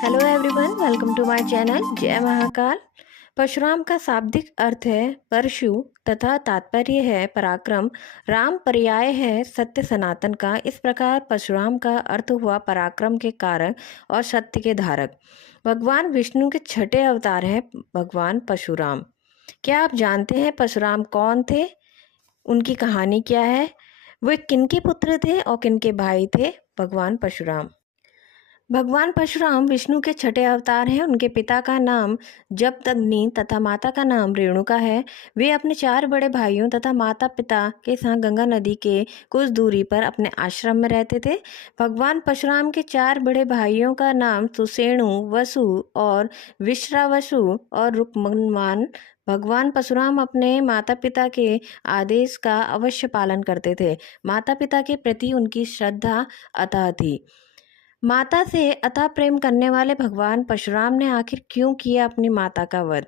Hello everyone, welcome to my channel Jai Mahakal. Parshuram का शाब्दिक अर्थ है परशु तथा तात्पर्य है पराक्रम। राम पर्याय है सत्य सनातन का। इस प्रकार परशुराम का अर्थ हुआ पराक्रम के कारण और सत्य के धारक। भगवान विष्णु के छठे अवतार हैं भगवान परशुराम। क्या आप जानते हैं परशुराम कौन थे? उनकी कहानी क्या है? वे किनके पुत्र थे और किनके भाई थे भगवान परशुराम? भगवान परशुराम विष्णु के छठे अवतार हैं। उनके पिता का नाम जमदग्नि तथा माता का नाम रेणुका है। वे अपने चार बड़े भाइयों तथा माता पिता के साथ गंगा नदी के कुछ दूरी पर अपने आश्रम में रहते थे। भगवान परशुराम के चार बड़े भाइयों का नाम सुषेणु, वसु और विश्रावसु और रुक्ममान। भगवान परशुराम अपने माता पिता के आदेश का अवश्य पालन करते थे। माता पिता के प्रति उनकी श्रद्धा अथाह थी। माता से अथाह प्रेम करने वाले भगवान परशुराम ने आखिर क्यों किया अपनी माता का वध?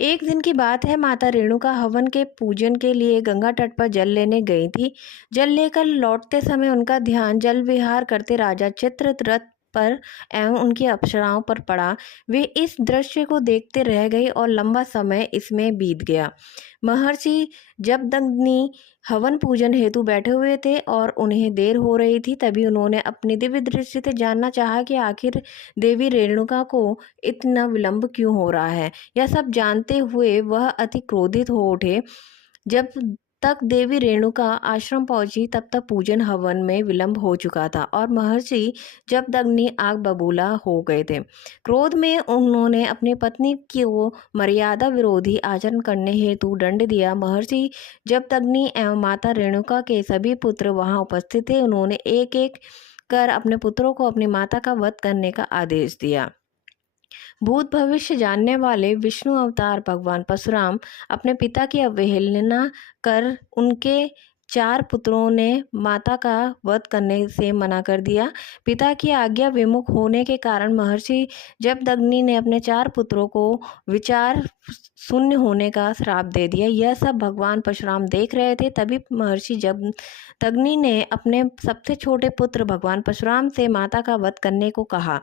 एक दिन की बात है। माता रेणुका हवन के पूजन के लिए गंगा तट पर जल लेने गई थी। जल लेकर लौटते समय उनका ध्यान जल विहार करते राजा चित्ररथ पर एवं उनकी अप्सराओं पर पड़ा। वे इस दृश्य को देखते रह गई और लंबा समय इसमें बीत गया। महर्षि जमदग्नि हवन पूजन हेतु बैठे हुए थे और उन्हें देर हो रही थी। तभी उन्होंने अपनी दिव्य दृष्टि से जानना चाहा कि आखिर देवी रेणुका को इतना विलंब क्यों हो रहा है। यह सब जानते हुए वह अति क्रोधित हो उठे। जब तक देवी रेणुका आश्रम पहुंची तब तक पूजन हवन में विलंब हो चुका था और महर्षि जमदग्नि आग बबूला हो गए थे। क्रोध में उन्होंने अपनी पत्नी को मर्यादा विरोधी आचरण करने हेतु दंड दिया। महर्षि जमदग्नि एवं माता रेणुका के सभी पुत्र वहां उपस्थित थे। उन्होंने एक एक कर अपने पुत्रों को अपनी माता का वध करने का आदेश दिया। भूत भविष्य जानने वाले विष्णु अवतार भगवान परशुराम अपने पिता की अवहेलना कर उनके चार पुत्रों ने माता का वध करने से मना कर दिया। पिता की आज्ञा विमुख होने के कारण महर्षि जमदग्नि ने अपने चार पुत्रों को विचार शून्य होने का श्राप दे दिया। यह सब भगवान परशुराम देख रहे थे। तभी महर्षि जमदग्नि ने अपने सबसे छोटे पुत्र भगवान परशुराम से माता का वध करने को कहा।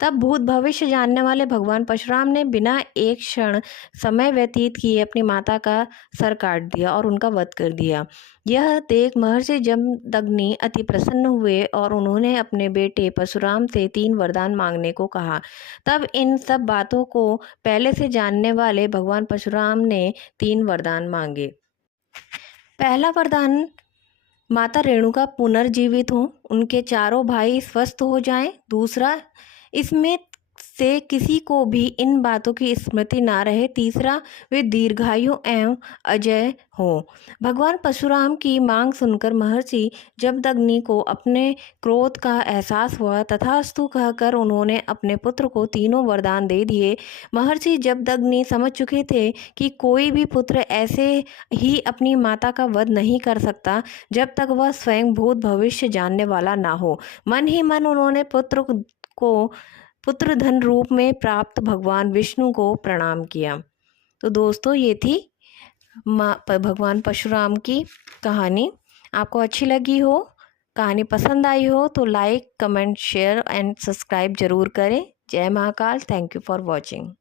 तब भूत भविष्य जानने वाले भगवान परशुराम ने बिना एक क्षण समय व्यतीत किए अपनी माता का सर काट दिया और उनका वध कर दिया। यह देख महर्षि जमदग्नि अति प्रसन्न हुए और उन्होंने अपने बेटे परशुराम से 3 वरदान मांगने को कहा। तब इन सब बातों को पहले से जानने वाले भगवान परशुराम ने 3 वरदान मांगे। पहला वरदान, माता रेणुका पुनर्जीवित हों, उनके चारों भाई स्वस्थ हो जाएं। दूसरा, इसमें से किसी को भी इन बातों की स्मृति ना रहे। तीसरा, वे दीर्घायु एवं अजय हों। भगवान परशुराम की मांग सुनकर महर्षि जमदग्नि को अपने क्रोध का एहसास हुआ। तथास्तु कहकर उन्होंने अपने पुत्र को तीनों वरदान दे दिए। महर्षि जमदग्नि समझ चुके थे कि कोई भी पुत्र ऐसे ही अपनी माता का वध नहीं कर सकता जब तक वह स्वयं भूत भविष्य जानने वाला ना हो। मन ही मन उन्होंने पुत्र को पुत्र धन रूप में प्राप्त भगवान विष्णु को प्रणाम किया। तो दोस्तों, ये थी भगवान परशुराम की कहानी। आपको अच्छी लगी हो, कहानी पसंद आई हो तो like, comment, share and subscribe जरूर करें। जय Mahakal. Thank you for watching.